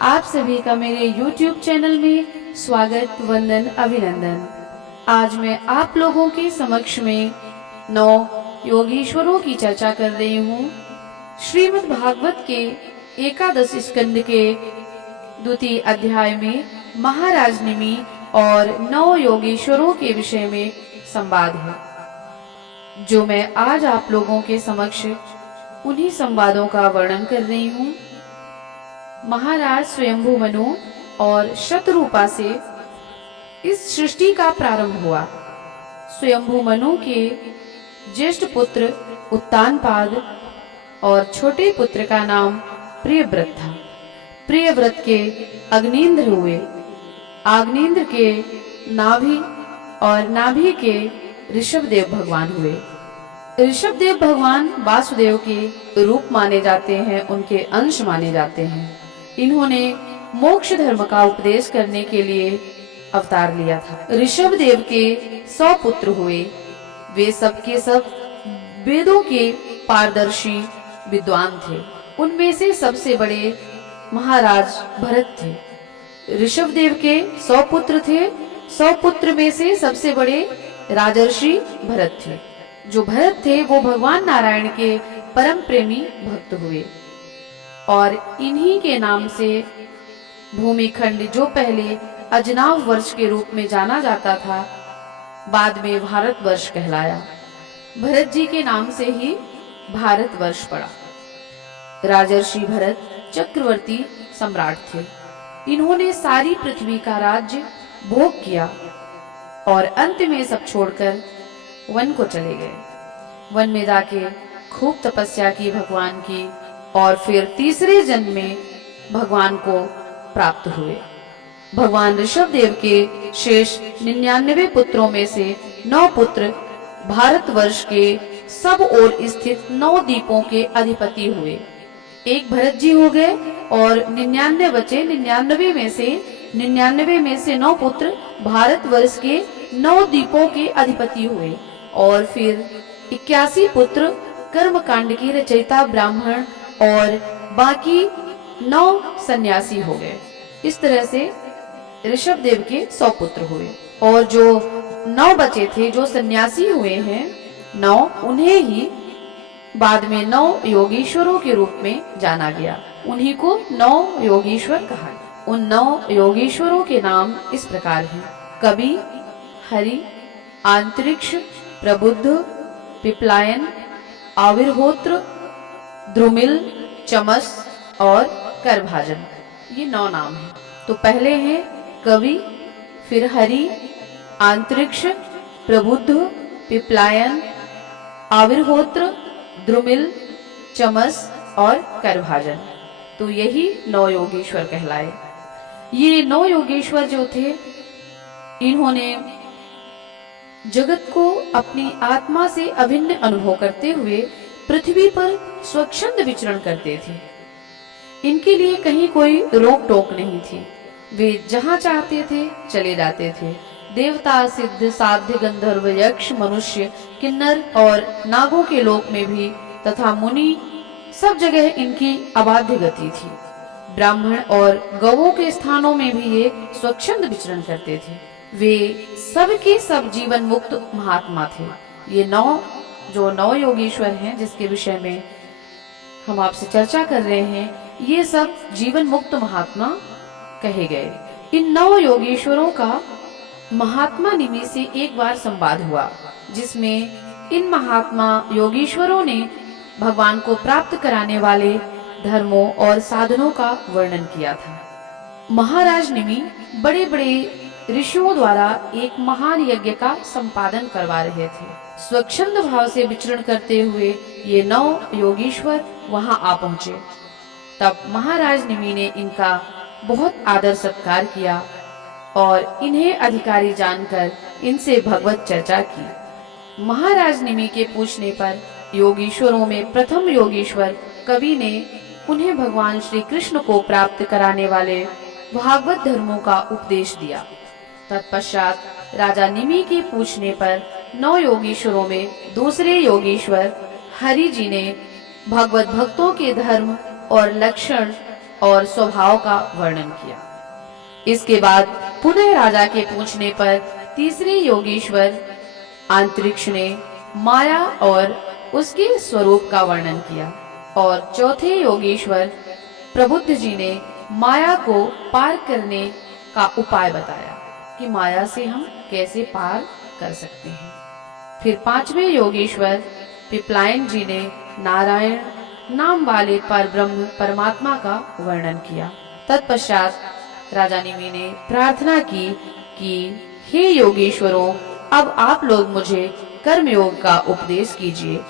आप सभी का मेरे YouTube चैनल में स्वागत, वंदन, अभिनंदन। आज मैं आप लोगों के समक्ष में 9 योगीश्वरों की चर्चा कर रही हूँ। श्रीमद् भागवत के एकादश स्कंद के द्वितीय अध्याय में महाराज निमि और 9 योगीश्वरों के विषय में संवाद है, जो मैं आज आप लोगों के समक्ष उन्हीं संवादों का वर्णन कर रही हूँ। महाराज स्वयंभू मनु और शतरूपा से इस सृष्टि का प्रारंभ हुआ। स्वयंभू मनु के ज्येष्ठ पुत्र उत्तानपाद और छोटे पुत्र का नाम प्रियव्रत था। प्रियव्रत के अग्निंद्र हुए, आग्नेन्द्र के नाभि और नाभि के ऋषभदेव भगवान हुए। ऋषभदेव भगवान वासुदेव के रूप माने जाते हैं, उनके अंश माने जाते हैं। इन्होंने मोक्ष धर्म का उपदेश करने के लिए अवतार लिया था। ऋषभदेव के 100 पुत्र हुए। वे सब के सब वेदों के पारदर्शी विद्वान थे। उनमें से सबसे बड़े महाराज भरत थे। ऋषभदेव के 100 पुत्र थे। 100 पुत्र में से सबसे बड़े राजर्षि भरत थे। जो भरत थे वो भगवान नारायण के परम प्रेमी भक्त हुए और इन्हीं के नाम से भूमिखंड, जो पहले अजनाव वर्ष के रूप में जाना जाता था, बाद में भारतवर्ष कहलाया। भरत जी के नाम से ही भारतवर्ष पड़ा। राजर्षि भरत चक्रवर्ती सम्राट थे। इन्होंने सारी पृथ्वी का राज्य भोग किया और अंत में सब छोड़कर वन को चले गए। वन में जाके खूब तपस्या की भगवान की और फिर तीसरे जन्म में भगवान को प्राप्त हुए। भगवान ऋषभदेव के शेष 99 पुत्रों में से 9 पुत्र भारतवर्ष के सब ओर स्थित 9 द्वीपों के अधिपति हुए। एक भरत जी हो गए और 99 बचे। 99 में से 9 पुत्र भारतवर्ष के 9 द्वीपों के अधिपति हुए और फिर 81 पुत्र कर्मकांड की रचयिता ब्राह्मण और बाकी 9 सन्यासी हो गए। इस तरह से ऋषभदेव के 100 पुत्र हुए और जो 9 बचे थे, जो सन्यासी हुए हैं 9, उन्हें ही बाद में 9 योगीश्वरों के रूप में जाना गया। उन्हीं को 9 योगीश्वर कहा। उन 9 योगीश्वरों के नाम इस प्रकार हैं: कवि, हरि, आंतरिक्ष, प्रबुद्ध, पिपलायन, आविर्होत्र, द्रुमिल, चमस और करभाजन। ये 9 नाम हैं। तो पहले हैं कवि, फिर हरि, आंतरिक्ष, प्रबुद्ध, पिपलायन, आविर्होत्र, द्रुमिल, चमस और करभाजन। तो यही 9 योगेश्वर कहलाए। ये 9 योगेश्वर जो थे, इन्होंने जगत को अपनी आत्मा से अभिन्न अनुभव करते हुए पृथ्वी पर स्वच्छंद विचरण करते थे। इनके लिए कहीं कोई रोक टोक नहीं थी। वे जहां चाहते थे चले जाते थे। देवता, सिद्ध, साध्य, गंधर्व, यक्ष, मनुष्य, किन्नर और नागों के लोक में भी तथा मुनि, सब जगह इनकी अबाध्य गति थी। ब्राह्मण और गौओं के स्थानों में भी ये स्वच्छंद विचरण करते थे। वे सब के सब जीवन मुक्त महात्मा थे। ये 9 योगीश्वर हैं, जिसके विषय में हम आपसे चर्चा कर रहे हैं, ये सब जीवन मुक्त महात्मा कहे गए। इन 9 योगीश्वरों का महात्मा निमि से एक बार संवाद हुआ, जिसमें इन महात्मा योगीश्वरों ने भगवान को प्राप्त कराने वाले धर्मों और साधनों का वर्णन किया था। महाराज निमि बड़े बड़े ऋषियों द्वारा एक महान यज्ञ का संपादन करवा रहे थे। स्वच्छंद भाव से विचरण करते हुए ये 9 योगीश्वर वहां आ पहुंचे। तब महाराज निमि ने इनका बहुत आदर सत्कार किया और इन्हें अधिकारी जानकर इनसे भगवत चर्चा की। महाराज निमि के पूछने पर योगीश्वरों में प्रथम योगीश्वर कवि ने उन्हें भगवान श्री कृष्ण को प्राप्त कराने वाले भागवत धर्मों का उपदेश दिया। तत्पश्चात राजा निमि के पूछने पर 9 योगीश्वरों में दूसरे योगीश्वर हरि जी ने भगवत भक्तों के धर्म और लक्षण और स्वभाव का वर्णन किया। इसके बाद पुनः राजा के पूछने पर तीसरे योगेश्वर अंतरिक्ष ने माया और उसके स्वरूप का वर्णन किया और चौथे योगेश्वर प्रबुद्ध जी ने माया को पार करने का उपाय बताया कि माया से हम कैसे पार कर सकते हैं। फिर पांचवें योगेश्वर पिपलायन जी ने नारायण नाम वाले परब्रह्म परमात्मा का वर्णन किया। तत्पश्चात राजा निमि ने प्रार्थना की कि हे योगेश्वरों, अब आप लोग मुझे कर्मयोग का उपदेश कीजिए,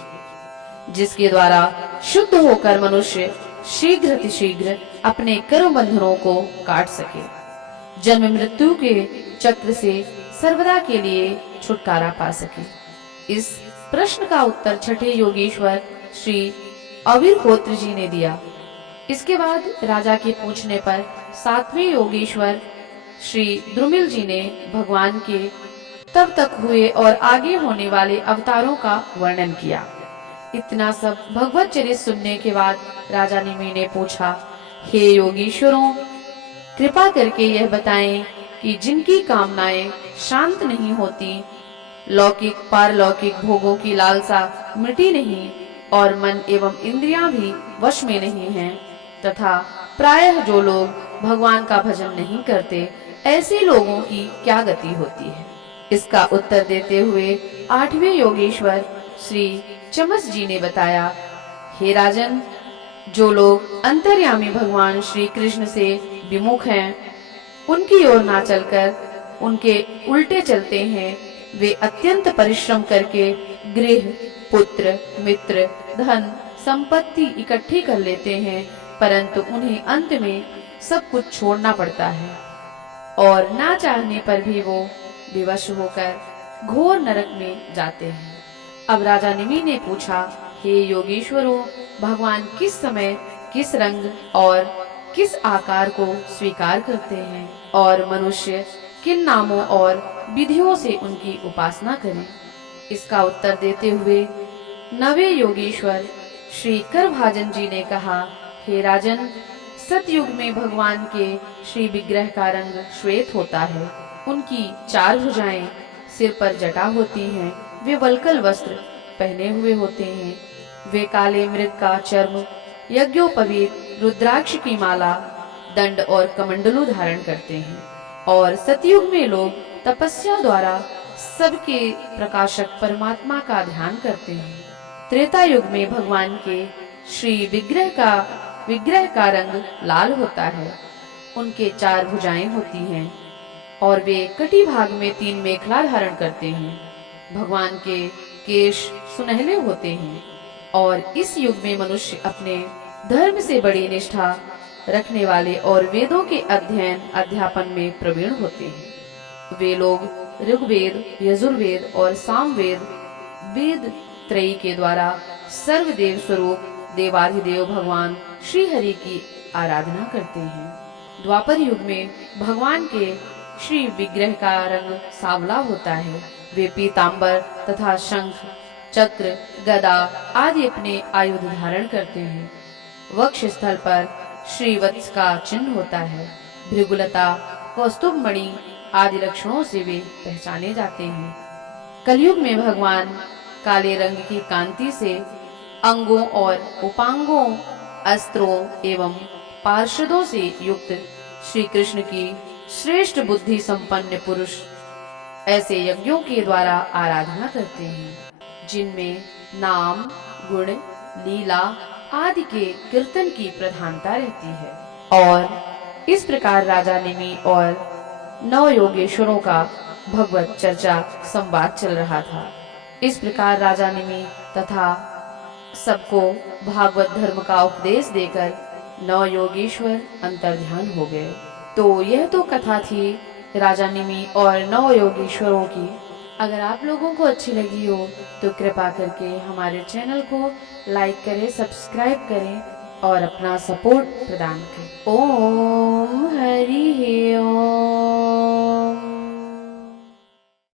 जिसके द्वारा शुद्ध होकर मनुष्य शीघ्र अपने कर्म बंधनों को काट सके, जन्म मृत्यु के चक्र से सर्वदा के लिए छुटकारा पा सके। इस प्रश्न का उत्तर छठे योगेश्वर श्री अविरहोत्र जी ने दिया। इसके बाद राजा के पूछने पर सातवें योगेश्वर श्री द्रुमिल जी ने भगवान के तब तक हुए और आगे होने वाले अवतारों का वर्णन किया। इतना सब भगवत चरित सुनने के बाद राजा निमि ने पूछा, हे योगीश्वरों, कृपा करके यह बताएं कि जिनकी कामनाएं शांत नहीं होती, लौकिक पारलौकिक भोगों की लालसा मिटी नहीं और मन एवं इंद्रियां भी वश में नहीं हैं, तथा प्रायः जो लोग भगवान का भजन नहीं करते, ऐसे लोगों की क्या गति होती है। इसका उत्तर देते हुए आठवें योगेश्वर श्री चमस जी ने बताया, हे राजन, जो लोग अंतर्यामी भगवान श्री कृष्ण से विमुख हैं, उनकी ओर ना चलकर उनके उल्टे चलते हैं, वे अत्यंत परिश्रम करके गृह, पुत्र, मित्र, धन, संपत्ति इकट्ठी कर लेते हैं, परंतु उन्हें अंत में सब कुछ छोड़ना पड़ता है और ना चाहने पर भी वो विवश होकर घोर नरक में जाते हैं। अब राजा निमि ने पूछा, हे योगीश्वरों, भगवान किस समय, किस रंग और किस आकार को स्वीकार करते हैं और मनुष्य किन नामों और विधियों से उनकी उपासना करें। इसका उत्तर देते हुए नवे योगेश्वर श्री करभाजन जी ने कहा, हे राजन, सतयुग में भगवान के श्री विग्रह का रंग श्वेत होता है, उनकी 4 भुजाएं, सिर पर जटा होती हैं, वे वल्कल वस्त्र पहने हुए होते हैं, वे काले मृग का चर्म, यज्ञोपवीत रुद्राक्ष की माला, दंड और कमंडलू धारण करते हैं और सतयुग में लोग तपस्या द्वारा सबके प्रकाशक परमात्मा का ध्यान करते हैं। त्रेता युग में भगवान के श्री विग्रह का रंग लाल होता है, उनके 4 भुजाएं होती हैं और वे कटी भाग में 3 मेखला धारण करते हैं। भगवान के केश सुनहले होते हैं और इस युग में मनुष्य अपने धर्म से बड़ी निष्ठा रखने वाले और वेदों के अध्ययन अध्यापन में प्रवीण होते हैं। वे लोग ऋग्वेद, यजुर्वेद और सामवेद वेद त्रयी के द्वारा सर्वदेव स्वरूप देवाधिदेव भगवान श्री हरि की आराधना करते हैं। द्वापर युग में भगवान के श्री विग्रह का रंग सांवला होता है। वे पीतांबर तथा शंख, चक्र, गदा आदि अपने आयुध धारण करते हैं। वक्ष स्थल पर श्रीवत्स का चिन्ह होता है। भृगुलता, कौस्तुभ मणि आदि लक्षणों से वे पहचाने जाते हैं। कलयुग में भगवान काले रंग की कांति से अंगों और उपांगों, अस्त्रों एवं पार्षदों से युक्त श्री कृष्ण की श्रेष्ठ बुद्धि संपन्न पुरुष ऐसे यज्ञों के द्वारा आराधना करते हैं, जिनमें नाम, गुण, लीला आदि के कीर्तन की प्रधानता रहती है। और इस प्रकार राजा निमि और 9 योगेश्वरों का भगवत चर्चा संवाद चल रहा था। इस प्रकार राजा निमि तथा सबको भागवत धर्म का उपदेश देकर 9 योगेश्वर अंतर्ध्यान हो गए। तो यह तो कथा थी राजा निमि और 9 योगेश्वरों की। अगर आप लोगों को अच्छी लगी हो तो कृपा करके हमारे चैनल को लाइक करें, सब्सक्राइब करें और अपना सपोर्ट प्रदान करें। ओम हरि